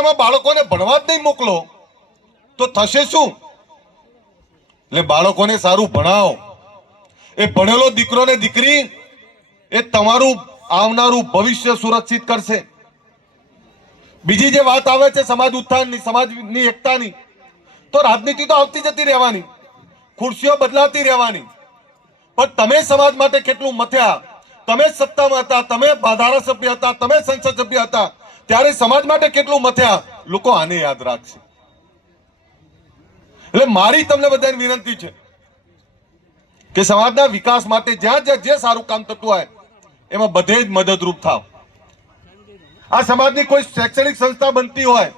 સંસ્થામાં બાળકોને ભણવા જ નહીં મોકલો તો થશે શું? એટલે બાળકોને સારું ભણાવો. એ ભણેલો દીકરો ને દીકરી એ તમારું આવનારું ભવિષ્ય સુરક્ષિત કરશે. બીજી જે વાત આવે છે સમાજ ઉત્થાનની, સમાજની એકતાની, તો રાજનીતિ તો આવતી જતી રહેવાની, ખુરશીઓ બદલાતી રહેવાની, પણ તમે સમાજ માટે કેટલું મથ્યા? તમે સત્તામાં હતા, તમે ધારાસભ્ય હતા, તમે સંસદ સભ્ય હતા, ત્યારે સમાજ માટે કેટલું મથ્યા? લોકો આને યાદ રાખશે. એટલે મારી તમને બધાને વિનંતી છે કે સમાજના વિકાસ માટે જ્યાં જ્યાં જે સારું કામ થતું હોય એમાં બધે જ મદદરૂપ થાવ. આ સમાજની કોઈ શૈક્ષણિક સંસ્થા બનતી હોય,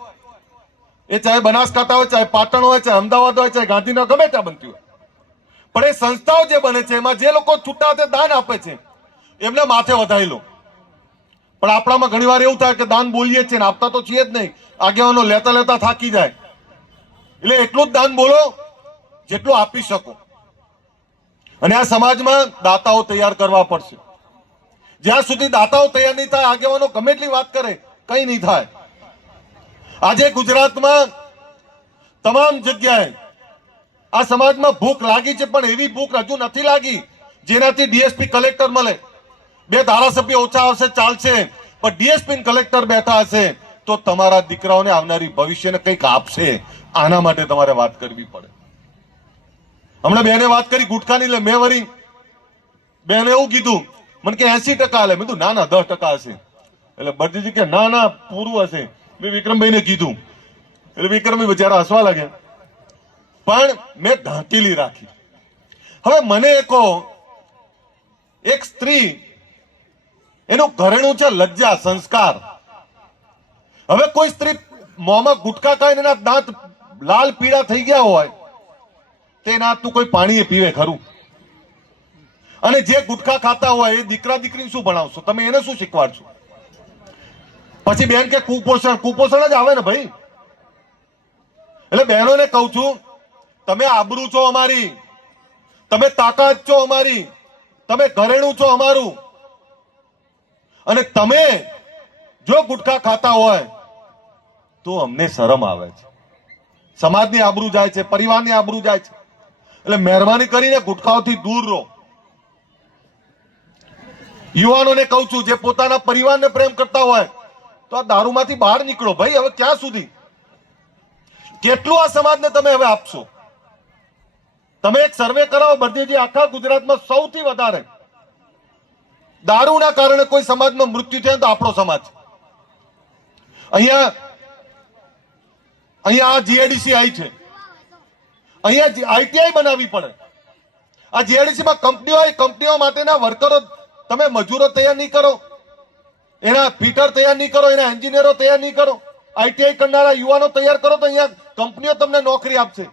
એ ચાહે બનાસકાંઠા હોય, ચાહે પાટણ હોય, ચાહે અમદાવાદ હોય, ચાહે ગાંધીનગર, ગમે ત્યાં બનતી હોય, પણ એ સંસ્થાઓ જે બને છે એમાં જે લોકો છૂટા હાથે દાન આપે છે એમને માથે વધારી લો. પણ આપણામાં ઘણીવાર એવું થાય કે દાન બોલીએ છીએ ને આપતા તો છીએ જ નહીં. આગેવાનો લેતા લેતા થાકી જાય. એટલે એટલું જ દાન બોલો જેટલું આપી શકો. અને આ સમાજમાં દાતાઓ તૈયાર કરવા પડશે. જ્યાં સુધી દાતાઓ તૈયાર નહીં થાય, આગેવાનો ગમે એટલી વાત કરે, કઈ નહીં થાય. આજે ગુજરાતમાં તમામ જગ્યાએ આ સમાજમાં ભૂખ લાગી છે, પણ એવી ભૂખ હજુ નથી લાગી જેનાથી ડીએસપી કલેક્ટર મળે. બે ધારાસભ્ય ઓછા આવશે ચાલશે, પણ ડીએસપી કલેક્ટર બેઠા હશે તો તમારા દીકરાઓને આવનારી ભવિષ્યને કંઈક આપશે. આના માટે તમારે વાત કરવી પડે. હમણાં બેને વાત કરી ગુટખાની, એટલે મેં વળી બેને એવું કીધું, મને કે 80% હાલે. મેં કીધું ના ના 10% હશે. એટલે બળજીજી કે ના ના પૂરું હશે. મેં વિક્રમભાઈને કીધું, એટલે વિક્રમભાઈ બિચારા હસવા લાગ્યા, પણ મેં ઢાંકેલી રાખી. હવે મને કહો, એક સ્ત્રી, એનું ઘરેણું છે લજ્જા, સંસ્કાર. હવે કોઈ સ્ત્રી મોંમાં ગુટખા ખાઈને એના દાંત લાલ પીળા થઈ ગયા હોય તેના તું કોઈ પાણી પીવે ખરું? અને જે ગુટખા ખાતા હોય એ દીકરા દીકરી શું ભણાવશો તમે? એને શું શીખવાડશો? પછી બેન કે કુપોષણ, કુપોષણ જ આવે ને ભાઈ. એટલે બહેનોને કહું છું, તમે આબરૂ છો અમારી, તમે તાકાત છો અમારી, તમે ઘરેણું છો અમારું, અને તમે જો ગુટખા ખાતા હોય તો અમને શરમ આવે છે. સમાજની આબરૂ જાય છે, પરિવારની આબરૂ જાય છે. એટલે મહેરબાની કરીને ગુટખાઓથી દૂર રહો. યુવાનોને કહું છું, જે પોતાના પરિવારને પ્રેમ કરતા હોય તો આ દારૂમાંથી બહાર નીકળો ભાઈ. હવે ક્યાં સુધી? કેટલું આ સમાજને તમે હવે આપશો? તમે એક સર્વે કરાવો બળદેવજી, આખા ગુજરાતમાં સૌથી વધારે દારૂના કારણે કોઈ સમાજમાં મૃત્યુ થયા તો આપણો સમાજ. અહીંયા જીઆઈડીસી આવી છે, અહીંયા આઈટીઆઈ બનાવવી પડે. આ જીઆઈડીસી માં કંપનીઓ હોય, કંપનીઓ માટેના વર્કરો, તમે મજૂરો તૈયાર નહીં કરો, એના ફિટર તૈયાર નહીં કરો, એના એન્જિનિયરો તૈયાર નહીં કરો, આઈટીઆઈ કરનારા યુવાનો તૈયાર કરો તો અહીંયા કંપનીઓ તમને નોકરી આપશે.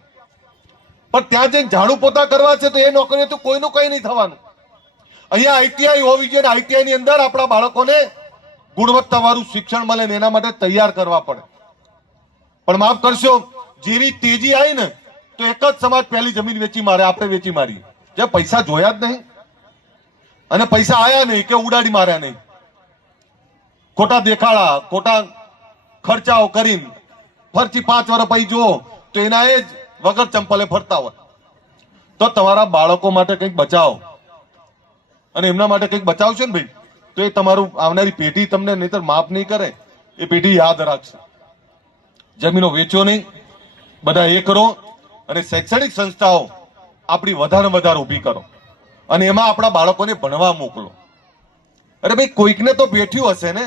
પણ ત્યાં જઈને ઝાડુ પોતા કરવા છે તો એ નોકરીઓ તો કોઈનું કઈ નહીં થવાનું. અહીંયા આઈટીઆઈ હોવી જોઈએ, આઈટીઆઈ ની અંદર આપણા બાળકોને ગુણવત્તાવાળું શિક્ષણ મળે ને એના માટે તૈયાર કરવા પડે. પણ માફ કરશો, જેવી તેજી આવી ને તો એક જ સમાજ પહેલી જમીન વેચી મારે, આપણે વેચી મારી. જે પૈસા જોયા જ નહીં અને પૈસા આયા નહીં કે ઉડાડી માર્યા નહીં, ખોટા દેખાડા, ખોટા ખર્ચાઓ કરીને ફરતી 5 વર્ષ પછી જુઓ તો એના એ જ વગર ચંપલે ફરતા હોય. તો તમારા બાળકો માટે કંઈક બચાવો, અને એમના માટે કંઈક બચાવશો ને ભાઈ તો એ તમારું આવનારી પેઢી તમને નહીતર માફ નહીં કરે, એ પેઢી યાદ રાખશે. જમીનો વેચો નહીં, બધા એ કરો, અને શૈક્ષણિક સંસ્થાઓ આપણી વધારે વધારે ઊભી કરો, અને એમાં આપણા બાળકોને ભણવા મોકલો. અરે ભાઈ કોઈકને તો બેઠ્યું હશે ને.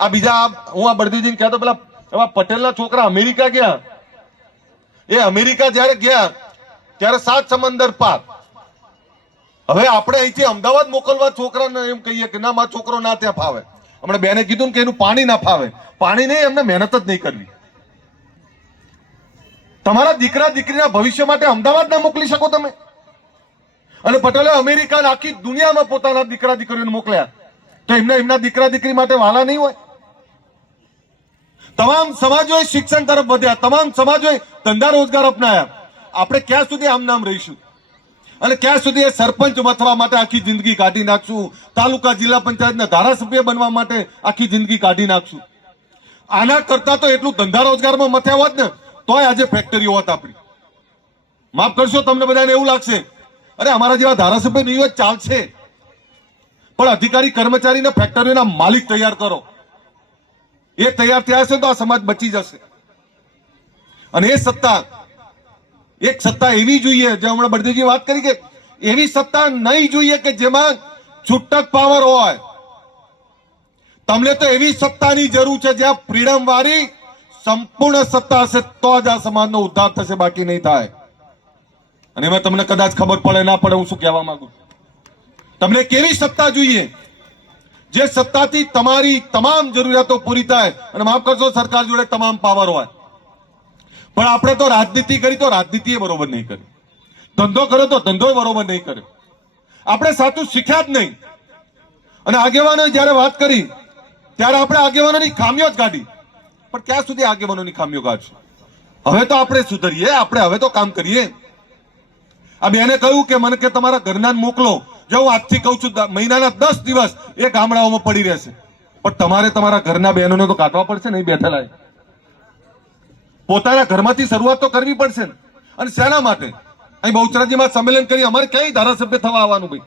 આ બીજા, હું આ બળદેવજીને કહેતો, પેલા પટેલના છોકરા અમેરિકા ગયા. એ અમેરિકા જયારે ગયા ત્યારે 7 સમંદર પાર. હવે આપણે અહીંથી અમદાવાદ મોકલવા છોકરાને એમ કહીએ કે ના મારો છોકરો ના ત્યાં ફાવે. હમણાં બેને કીધું કે એનું પાણી ના ફાવે. પાણી નહીં, એમને મહેનત જ નહીં કરવી. તમારા દીકરા દીકરીના ભવિષ્ય માટે અમદાવાદ ના મોકલી શકો તમે? અને પટેલે અમેરિકા આખી દુનિયામાં પોતાના દીકરા દીકરીઓને મોકલ્યા તો એમના દીકરા દીકરી માટે વાલા નહીં હોય? તમામ સમાજોએ શિક્ષણ તરફ વધ્યા, તમામ સમાજોએ ધંધા રોજગાર અપનાયા. આપણે ક્યાં સુધી આમ નામ રહીશું? અને ક્યાં સુધી એ સરપંચ મથવા માટે આખી જિંદગી કાઢી નાખશું? તાલુકા જિલ્લા પંચાયતના ધારાસભ્ય બનવા માટે આખી જિંદગી કાઢી નાખશું? આના કરતા તો એટલું ધંધા રોજગારમાં મથ્યા હોત ને તોય આજે ફેક્ટરીઓ હોત આપણી. માફ કરશો, તમને બધાને એવું લાગશે અરે અમારા જેવા ધારાસભ્ય નહીં હોય ચાલશે, પણ અધિકારી કર્મચારીને ફેક્ટરીઓના માલિક તૈયાર કરો. એ તૈયાર થયા હશે તો આ સમાજ બચી જશે. અને એ સત્તા, એક સત્તા એવી જોઈએ, જે હમણાં બળદેવજી વાત કરી કે એવી સત્તા નહીં જોઈએ કે જેમાં છૂટક પાવર હોય. તમને તો એવી સત્તાની જરૂર છે જ્યાં ફ્રીડમ વાળી સંપૂર્ણ સત્તા હશે તો જ આ સમાજનો ઉદ્ધાર થશે, બાકી નહીં થાય. અને એમાં તમને કદાચ ખબર પડે ના પડે હું શું કહેવા માંગુ. તમને કેવી સત્તા જોઈએ જે સત્તાથી તમારી તમામ જરૂરિયાતો પૂરી થાય, અને માફ કરશો સરકાર જોડે તમામ પાવર હોય. પણ આપણે તો રાજનીતિ કરી તો રાજનીતિ બરોબર નહીં કરી, ધંધો કર્યો તો ધંધો બરોબર નહીં કર્યો. આપણે સાચું શીખ્યા જ નહીં. અને આગેવાનોએ જયારે વાત કરી ત્યારે આપણે આગેવાનોની ખામીઓ જ કાઢી. પણ ક્યાં સુધી આગેવાનોની ખામીઓ કાઢશું? હવે તો આપણે સુધરીએ, આપણે હવે તો કામ કરીએ. આ બેને કહ્યું કે મને કે તમારા ઘરના મોકલો. જો હું આજથી કહું છું મહિનાના 10 દિવસ એ ગામડાઓમાં પડી રહેશે, પણ તમારે તમારા ઘરના બહેનોને તો કાઢવા પડશે નહીં બેઠેલા. પોતાના ઘરમાંથી શરૂઆત તો કરવી પડશે ને. અને શેના માટે? અહીં બહુચરાજીમાં સંમેલન કરી અમારે ક્યાંય ધારાસભ્ય થવા આવવાનું ભાઈ,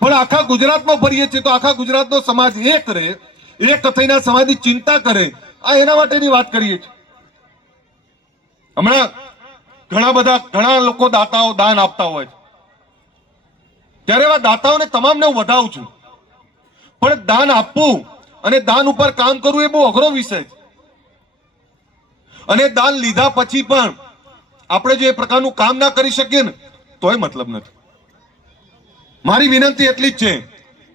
પણ આખા ગુજરાતમાં ફરીએ છીએ તો આખા ગુજરાતનો સમાજ એક રહે, એક થઈને સમાજની ચિંતા કરે, આ એના માટેની વાત કરીએ છીએ. હમણાં ઘણા લોકો દાતાઓ દાન આપતા હોય છે, ત્યારે એવા દાતાઓને તમામને હું વધાવું છું. પણ દાન આપવું અને દાન ઉપર કામ કરવું એ બહુ અઘરો વિષય છે. અને દાન લીધા પછી પણ આપણે જો એ પ્રકારનું કામ ના કરી શકીએ ને તોય મતલબ નથી. મારી વિનંતી એટલી જ છે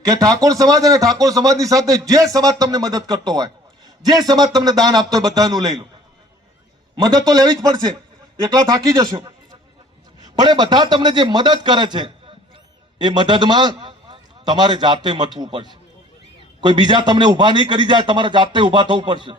કે ઠાકોર સમાજ અને ઠાકોર સમાજની સાથે જે સમાજ તમને મદદ કરતો હોય, જે સમાજ તમને દાન આપતો હોય, બધાનું લઈ લો. મદદ તો લેવી જ પડશે, એકલા થાકી જશો. પણ એ બધા તમને જે મદદ કરે છે એ મદદમાં તમારે જાતે મથવું પડશે. કોઈ બીજા તમને ઉભા નહીં કરી જાય, તમારે જાતે ઉભા થવું પડશે.